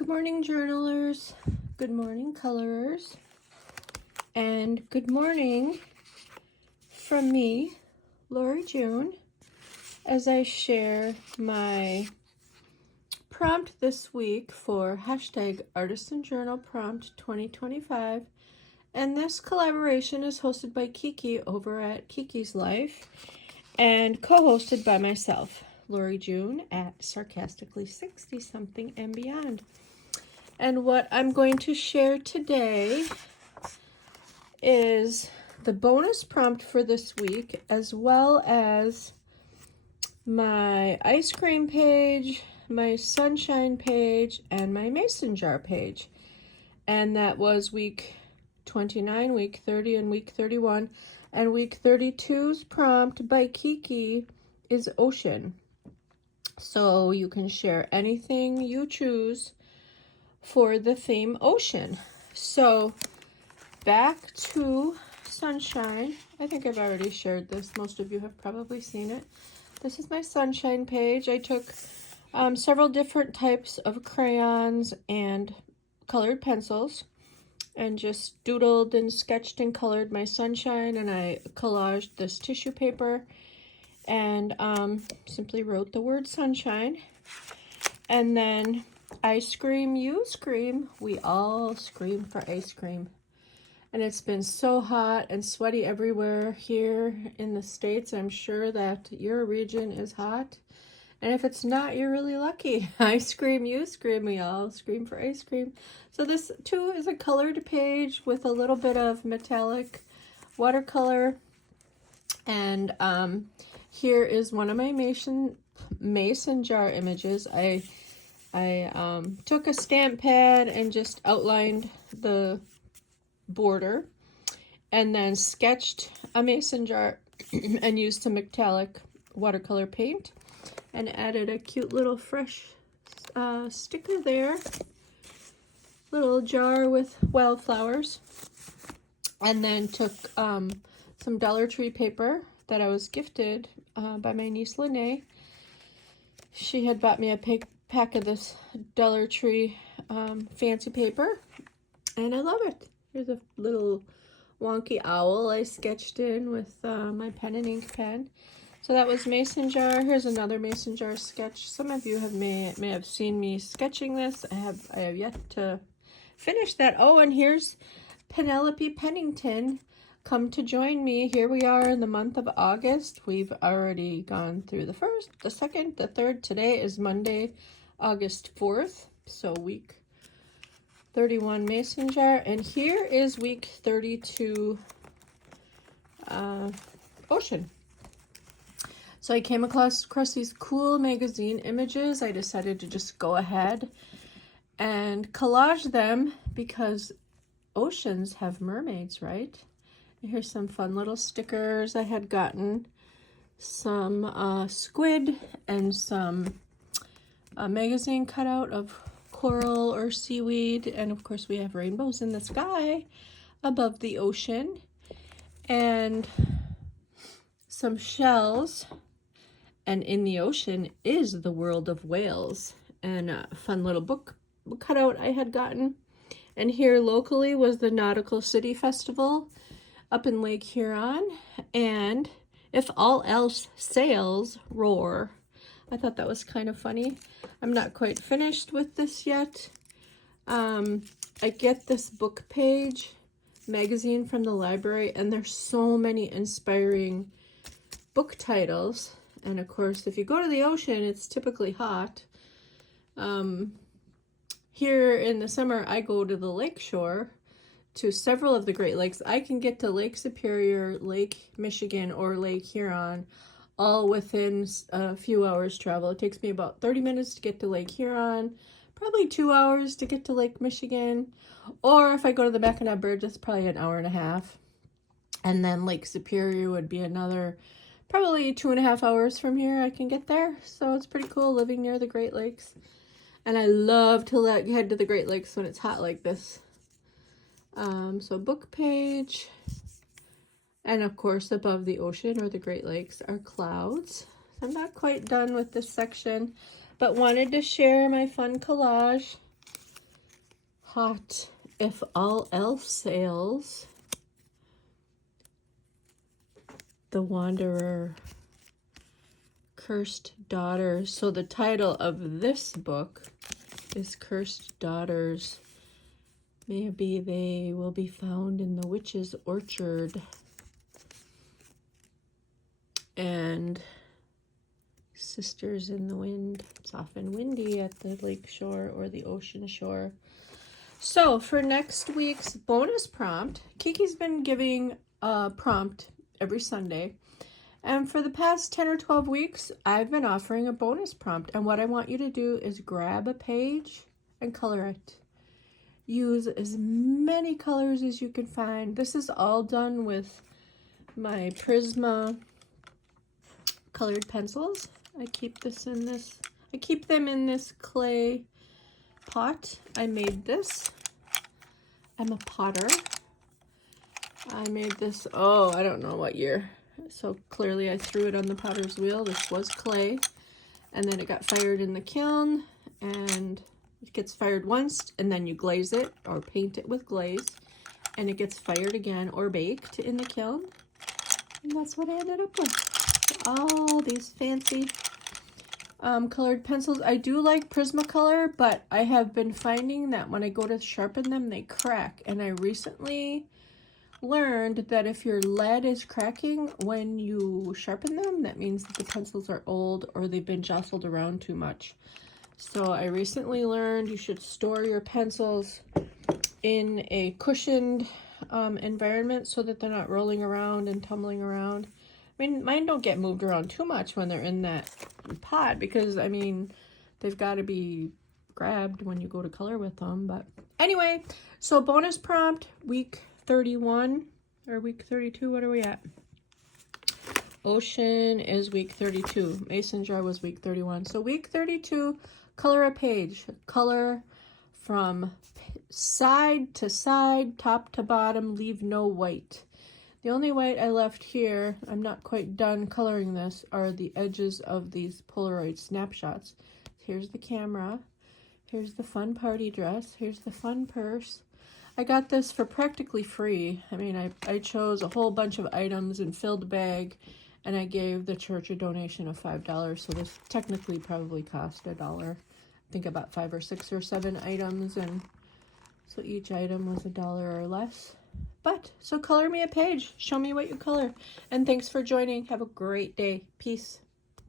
Good morning, journalers. Good morning, colorers. And good morning from me, Lori June, as I share my prompt this week for hashtag Artisan Journal Prompt 2025. And this collaboration is hosted by Kiki over at Kiki's Life and co-hosted by myself, Lori June, at Sarcastically 60-something and beyond. And what I'm going to share today is the bonus prompt for this week, as well as my ice cream page, my sunshine page, and my mason jar page. And that was week 29, week 30, and week 31. And week 32's prompt by Kiki is ocean. So you can share anything you choose for the theme ocean. So back to sunshine. I think I've already shared this. Most of you have probably seen it. This is my sunshine page. I took several different types of crayons and colored pencils and just doodled and sketched and colored my sunshine, and I collaged this tissue paper and simply wrote the word sunshine. And then I scream, you scream, we all scream for ice cream. And it's been so hot and sweaty everywhere here in the States. I'm sure that your region is hot. And if it's not, you're really lucky. I scream, you scream, we all scream for ice cream. So this too is a colored page with a little bit of metallic watercolor. And here is one of my mason jar images. I took a stamp pad and just outlined the border and then sketched a mason jar and used some metallic watercolor paint and added a cute little fresh sticker there. Little jar with wildflowers. And then took some Dollar Tree paper that I was gifted by my niece Lene. She had bought me a pack of this Dollar Tree fancy paper, and I love it. Here's a little wonky owl I sketched in with my pen and ink pen. So that was mason jar. Here's another mason jar sketch. Some of you may have seen me sketching this. I have yet to finish that. Oh, and here's Penelope Pennington come to join me. Here we are in the month of August. We've already gone through the 1st, the 2nd, the 3rd. Today is Monday, August 4th. So week 31 mason jar. And here is week 32 ocean. So I came across these cool magazine images. I decided to just go ahead and collage them because oceans have mermaids, right? And here's some fun little stickers. I had gotten some squid and some magazine cutout of coral or seaweed, and of course we have rainbows in the sky above the ocean, and some shells. And in the ocean is the world of whales, and a fun little book cutout I had gotten. And here locally was the Nautical City Festival up in Lake Huron, and if all else sails, roar. I thought that was kind of funny. I'm not quite finished with this yet. I get this book page magazine from the library, and there's so many inspiring book titles. And of course, if you go to the ocean, it's typically hot. Here in the summer, I go to the lake shore, to several of the Great Lakes. I can get to Lake Superior, Lake Michigan, or Lake Huron all within a few hours travel. It takes me about 30 minutes to get to Lake Huron, probably 2 hours to get to Lake Michigan, or if I go to the Mackinac Bridge, it's probably an hour and a half. And then Lake Superior would be another probably 2.5 hours from here I can get there. So it's pretty cool living near the Great Lakes. And I love to head to the Great Lakes when it's hot like this. So book page. And of course, above the ocean or the Great Lakes are clouds. I'm not quite done with this section, but wanted to share my fun collage Hot if all else fails. The Wanderer. Cursed Daughters. So the title of this book is Cursed Daughters. Maybe they will be found in the witch's orchard. And Sisters in the Wind. It's often windy at the lake shore or the ocean shore. So for next week's bonus prompt, Kiki's been giving a prompt every Sunday. And for the past 10 or 12 weeks, I've been offering a bonus prompt. And what I want you to do is grab a page and color it. Use as many colors as you can find. This is all done with my Prisma colored pencils. I keep them in this clay pot. I made this. I'm a potter. I made this, I don't know what year. So clearly I threw it on the potter's wheel. This was clay. And then it got fired in the kiln. And it gets fired once, and then you glaze it or paint it with glaze. And it gets fired again or baked in the kiln. And that's what I ended up with. All these fancy colored pencils. I do like Prismacolor, but I have been finding that when I go to sharpen them, they crack. And I recently learned that if your lead is cracking when you sharpen them, that means that the pencils are old or they've been jostled around too much. So I recently learned you should store your pencils in a cushioned environment so that they're not rolling around and tumbling around. I mean, mine don't get moved around too much when they're in that pot because, I mean, they've got to be grabbed when you go to color with them. But anyway, so bonus prompt, week 31 or week 32, what are we at? Ocean is week 32. Mason jar was week 31. So week 32, color a page. Color from side to side, top to bottom, leave no white. The only white I left here, I'm not quite done coloring this, are the edges of these Polaroid snapshots. Here's the camera. Here's the fun party dress. Here's the fun purse. I got this for practically free. I mean, I chose a whole bunch of items and filled a bag, and I gave the church a donation of $5, so this technically probably cost $1. I think about 5 or 6 or 7 items, and so each item was $1 or less. But, so color me a page. Show me what you color. And thanks for joining. Have a great day. Peace.